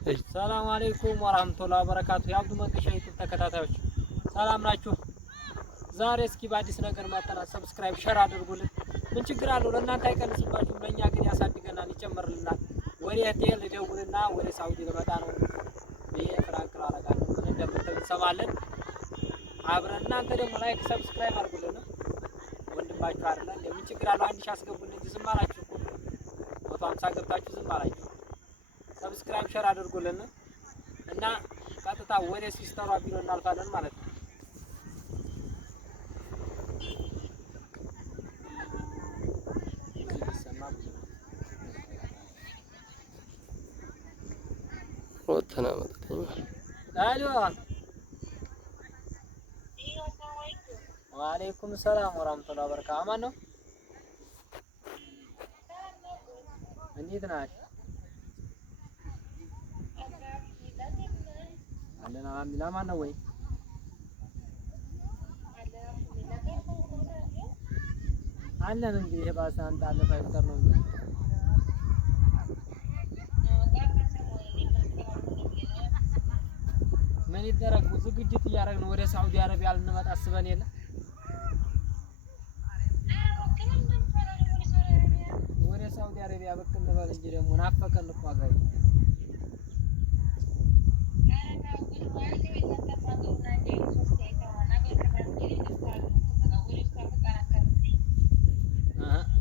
ሰላም አለይኩም ወራህመቱላሂ ወበረካቱ። የአብዱ መንገሻ ዩቲዩብ ተከታታዮች ሰላም ናችሁ? ዛሬ እስኪ በአዲስ ነገር መጥተናል። ሰብስክራይብ ሸር አድርጉልን። ምን ችግር አለው? ለእናንተ አይቀንስባችሁም፣ ለእኛ ግን ያሳድገናል፣ ይጨምርልናል። ወደ ሆቴል ልደውልና ወደ ሳውዲ ልመጣ ነው ብዬ ፍራንክል አደርጋለሁ። ምን እንደምትል እንሰማለን አብረን። እናንተ ደግሞ ላይክ ሰብስክራይብ አድርጉልን። ወንድማችሁ አይደለ? ምን ችግር አለው? 1000 አስገቡልን እንጂ ዝም አላችሁ እኮ 150 ገብታችሁ ዝም አላችሁ። ሰብስክራይብ ሸር አድርጉልን እና ቀጥታ ወደ ሲስተሯ ቢሮ እናልፋለን ማለት ነው። አሎ ወአለይኩም ሰላም ወራህመቱላሂ ወበረካቱ። አማን ነው? እንዴት ናችሁ? አለን አልሐምዱሊላህ። ማን ነው ወይ? አለን እንግዲህ የባሰ አንድ አለፈ አይቀር ነው እንጂ ምን ይደረግ ዝግጅት እያደረግን ወደ ሳውዲ አረቢያ ልንመጣ አስበን የለ ወደ ሳውዲ አረቢያ ብቅ እንበል እንጂ ደግሞ ናፈቀን እኮ አገሩ።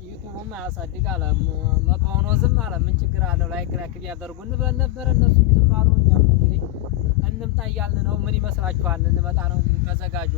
ዩቲዩብም አያሳድግ አለ መቶ ሆኖ ዝም አለ። ምን ችግር አለው? ላይክ ቢያደርጉን ብለን ነበር፣ እነሱ ዝም አሉ። እኛም እንግዲህ እንምጣ እያልን ነው። ምን ይመስላችኋል? እንመጣ ነው እንግዲህ ተዘጋጁ።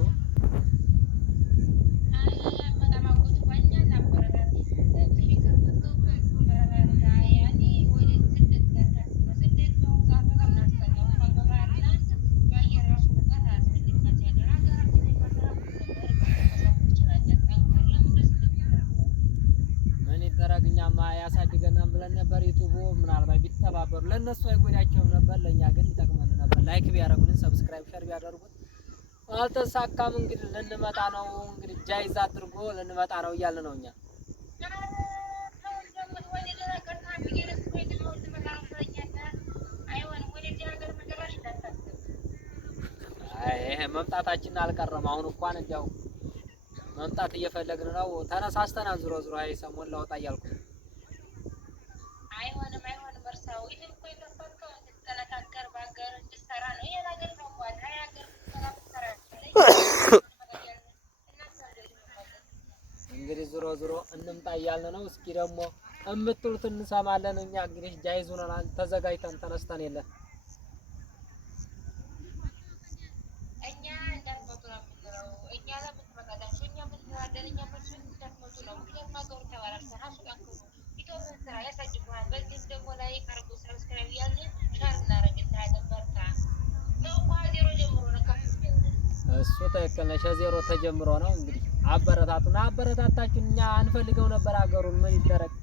እኛማ ያሳድገናል ብለን ነበር። ዩቲዩብ ምናልባት ቢተባበሩ ለነሱ አይጎዳቸውም ነበር፣ ለኛ ግን ይጠቅመን ነበር። ላይክ ቢያደርጉልን ሰብስክራይብ ሸር ቢያደርጉን። አልተሳካም። እንግዲህ ልንመጣ ነው። እንግዲህ ጃይዝ አድርጎ ልንመጣ ነው እያልን ነው እኛ። ይሄ መምጣታችን አልቀረም። አሁን እንኳን እንዲያው መምጣት እየፈለግን ነው። ተነሳስተናል። ዙሮ ዙሮ አይ ሰሞን ላውጣ እያልኩ አይሆንም እርሳው ይሄ እኮ የተፈቀደው እንድትተነካከር ባገር እንድትሰራ ነው። ይሄ ነገር ነው ማለት አይ ሀገር ተሰራ እንግዲህ ዙሮ እንምጣ እያልን ነው። እስኪ ደግሞ እምትሉት እንሰማለን። እኛ እንግዲህ ጃይዝ ሆነናል፣ ተዘጋጅተን ተነስተን የለ እኛ እንዳትመጡ ነው የምንለው። እኛ ለምን ትመጣላችሁ? እኛ ምን ተዋደኛ መስሎን እንዳትመጡ ነው። ምክንያቱም ሀገሩ ተባራርተን ራሱ ያንኩ ኢትዮጵያ ስራ ያሳድጉሃል። በዚህም ደግሞ ላይ ካርጎ ሰብስክራይብ ያልን ሻር እናደርግልሃለን። በርታ ነው ዜሮ ጀምሮ ነው ከፍ እሱ ትክክል ነሽ። ዜሮ ተጀምሮ ነው እንግዲህ አበረታቱና አበረታታችን። እኛ አንፈልገው ነበር ሀገሩን ምን ይደረግ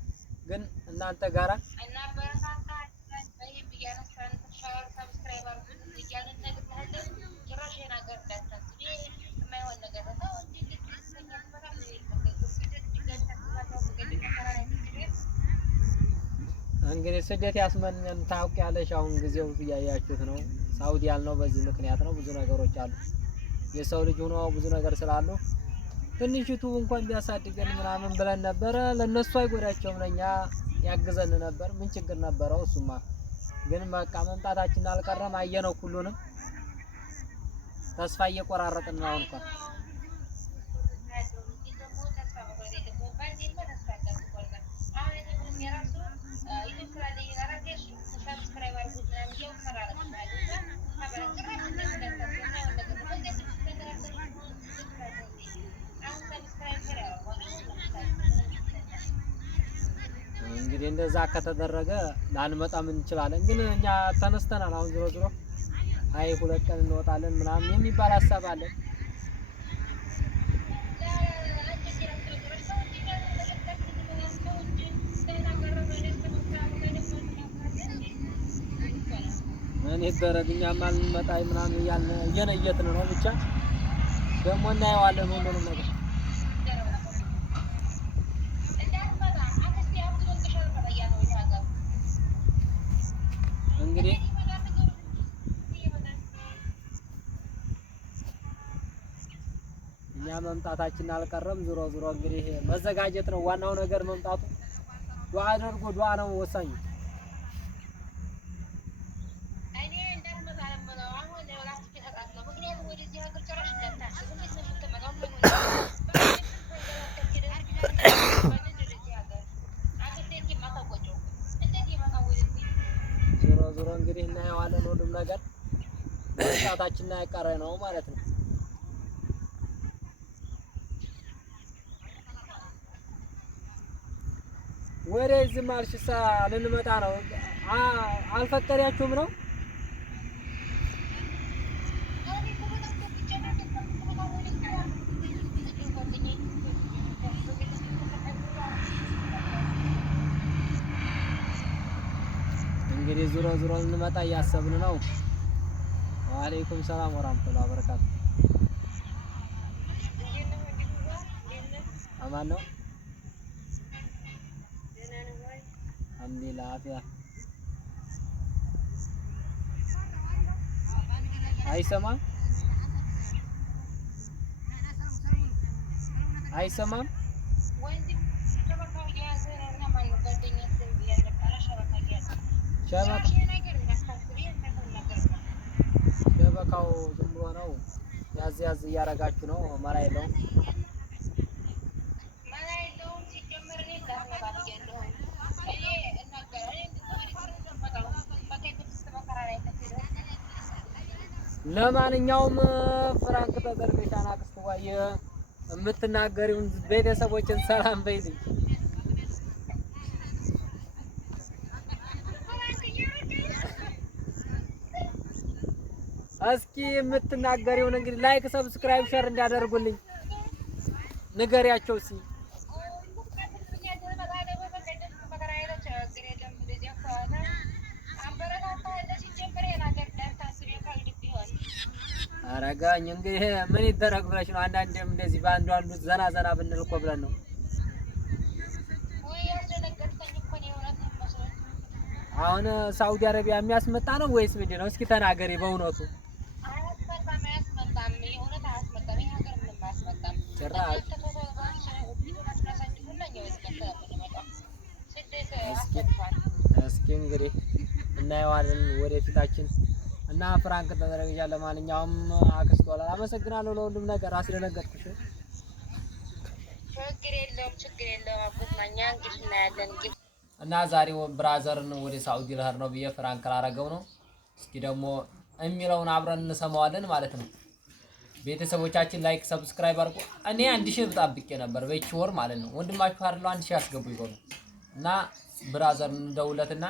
ግን እናንተ ጋራ እና አበረታታችን በይም እያነሳን ሻር ሰብስክራይብ አድርጉ እያልን ነግርሃለን። ጭራሽ ነገር እንዳታስብ የማይሆን ነገር ነው እንጂ እንግዲህ ስደት ያስመኘን ታውቂያለሽ። አሁን ጊዜው እያያችሁት ነው። ሳውዲ ያልነው በዚህ ምክንያት ነው። ብዙ ነገሮች አሉ። የሰው ልጅ ሆኖ ብዙ ነገር ስላሉ ትንሽ ዩቲዩብ እንኳን ቢያሳድገን ምናምን ብለን ነበረ። ለነሱ አይጎዳቸውም፣ ለኛ ያግዘን ነበር። ምን ችግር ነበረው? እሱማ ግን በቃ መምጣታችን አልቀረም። አየነው ሁሉንም ተስፋ እየቆራረጥን ነው አሁን እንኳን እንግዲህ እንደዛ ከተደረገ ላንመጣም እንችላለን። ግን እኛ ተነስተናል። አሁን ዙሮ አይ 2 ቀን እንወጣለን ምናምን የሚባል ሀሳብ አለ። ምን ይደረግ እኛማ ልንመጣ ምናምን እየነየትን ነው። ብቻ ደግሞ እናየዋለን ሁሉንም ነገር እንግዲህ እኛ መምጣታችን አልቀረም። ዙሮ ዙሮ እንግዲህ መዘጋጀት ነው ዋናው ነገር መምጣቱ። ዱዓ አድርጉ። ዱዓ ነው ወሳኝ። ዞሮ እንግዲህ እናየዋለን ሁሉም ነገር መምጣታችን ያቀረ ነው ማለት ነው። ወደዚህ ማልሽሳ ልንመጣ ነው። አልፈቀዳችሁም ነው? እንግዲህ ዙሮ ልንመጣ እያሰብን ነው። ወአለይኩም ሰላም ወራህመቱላሂ ወበረካቱ። አማን ነው? አልሐምዱሊላህ አፊያ። አይሰማም ሸበካው ዝም ብሎ ነው። ያዝ እያረጋችሁ ነው። መራ የለውም። ለማንኛውም ፍራንክ ተደርገሻና አክስቷ የምትናገሪውን ቤተሰቦችን ሰላም በይልኝ። እስኪ የምትናገሪውን እንግዲህ ላይክ፣ ሰብስክራይብ፣ ሼር እንዲያደርጉልኝ ንገሪያቸው። እስኪ አረጋኝ እንግዲህ ምን ይደረግ ብለሽ ነው? አንዳንዴም እንደዚህ በአንዱ ዘና ብንል እኮ ብለን ነው። አሁን ሳውዲ አረቢያ የሚያስመጣ ነው ወይስ ምንድን ነው? እስኪ ተናገሪ በእውነቱ። እስኪ እንግዲህ እናየዋለን ወደፊታችን እና ፍራንክ ተደረገሻል። ለማንኛውም አክስቷ አመሰግናለሁ ለሁሉም ነገር። አስደነገጥኩሽ። ችግር የለውም አጎትማኛ እንግዲህ እናያለን። እና ዛሬ ብራዘርን ወደ ሳውዲ ልሄድ ነው ብዬ ፍራንክ ላረገው ነው። እስኪ ደግሞ የሚለውን አብረን እንሰማዋለን ማለት ነው። ቤተሰቦቻችን ላይክ ሰብስክራይብ አድርጉ። እኔ 1000 ብጣብቄ ነበር በእቺ ወር ማለት ነው። ወንድማችሁ አይደል 1000 ያስገቡ ይሆነ እና ብራዘርን እንደውለትና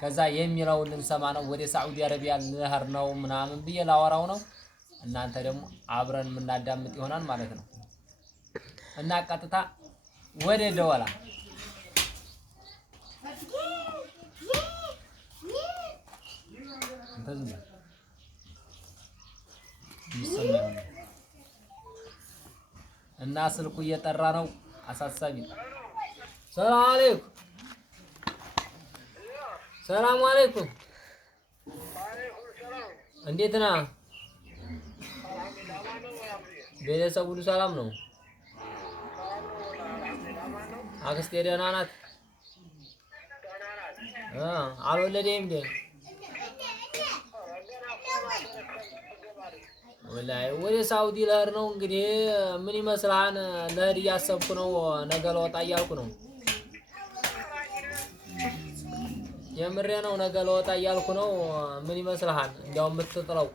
ከዛ የሚለውን እንሰማ ነው። ወደ ሳዑዲ አረቢያ ልሄድ ነው ምናምን ብዬ ላወራው ነው። እናንተ ደግሞ አብረን የምናዳምጥ ይሆናል ማለት ነው። እና ቀጥታ ወደ ደወላ እና ስልኩ እየጠራ ነው። አሳሳቢ ነው። ሰላም አለይኩም። እንዴት ነህ? ቤተሰብ ሁሉ ሰላም ነው? አክስቴ ደህና ናት? አልወለደም እንዴ? ወላሂ ወደ ሳውዲ ልሄድ ነው እንግዲህ ምን ይመስልሃል? ልሄድ እያሰብኩ ነው። ነገ ልወጣ እያልኩ ነው። የምሬ ነው። ነገ ልወጣ እያልኩ ነው። ምን ይመስልሃል? እንዲያው የምትጥለው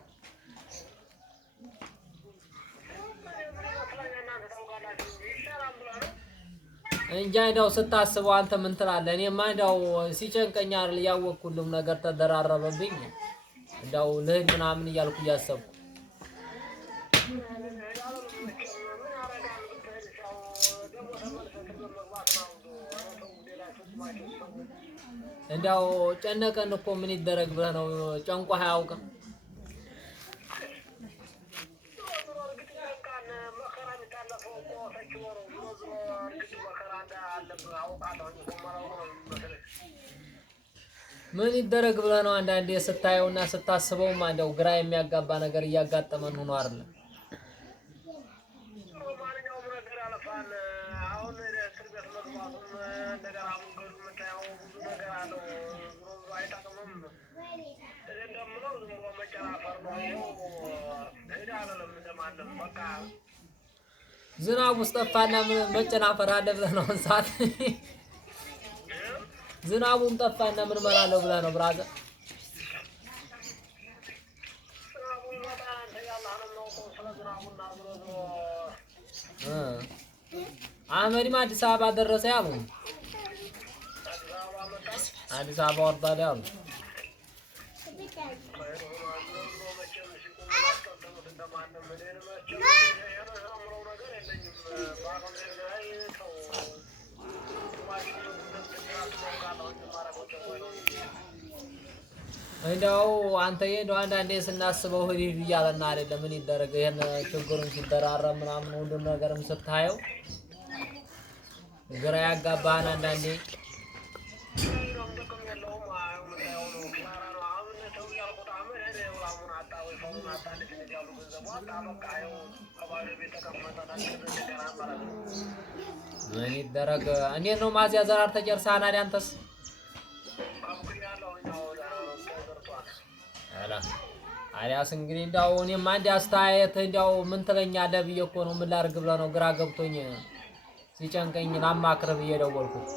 እንጃ። እንደው ስታስበው አንተ ምን ትላለህ? እኔማ እንደው ሲጨንቀኝ አይደል ያወቅኩ ሁሉም ነገር ተደራረበብኝ። እንደው ልሂድ ምናምን እያልኩ እያሰብኩ እንደው ጨነቀን እኮ ምን ይደረግ ብለህ ነው? ጨንቆ አያውቅም። ምን ይደረግ ብለህ ነው? አንዳንዴ ስታየውና ስታስበውማ እንደው ግራ የሚያጋባ ነገር እያጋጠመን ሆኖ አይደል? ዝናቡ ጠፋና መጨናፈር አለ ብለህ ነው ሰዓት ዝናቡም ጠፋና ምን መላለሁ ብለህ ነው ብራዘር አመሪማ አዲስ አበባ ደረሰ ያሉ አዲስ አበባ ወርዷል ያሉ እንደው አንተዬ እንደው አንዳንዴ ስናስበው ህዲድ እያለና አይደለም ምን ይደረግ ይሄን ችግሩን ሲደራረብ ምናምን ሁሉ ነገርም ስታየው ግራ ያጋባህን አንዳንዴ ምን ይደረግ እንዴት ነው ማዚያ ዘራር ተጨርሳና አንተስ አሪያስ እንግዲህ እንዳው እኔም አንድ አስተያየት እንዳው ምን ትለኛለህ ብዬ እኮ ነው ምን ላድርግ ብለህ ነው ግራ ገብቶኝ ሲጨንቀኝ ላማክር ብዬ ደወልኩት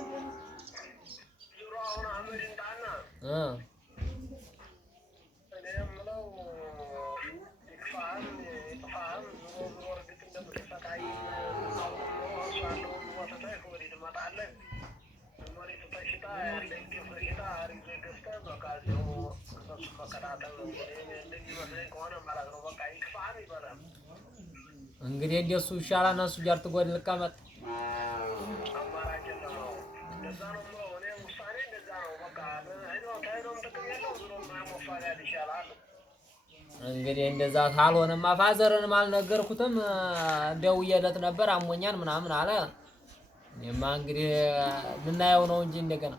እንግዲህ እንደሱ ይሻላል እነሱ ጋር ትጎድ ልቀመጥ እንግዲህ እንደዛ ታልሆነማ ፋዘርን አልነገርኩትም ደውዬለት ነበር አሞኛን ምናምን አለ እኔማ እንግዲህ ምናየው ነው እንጂ እንደገና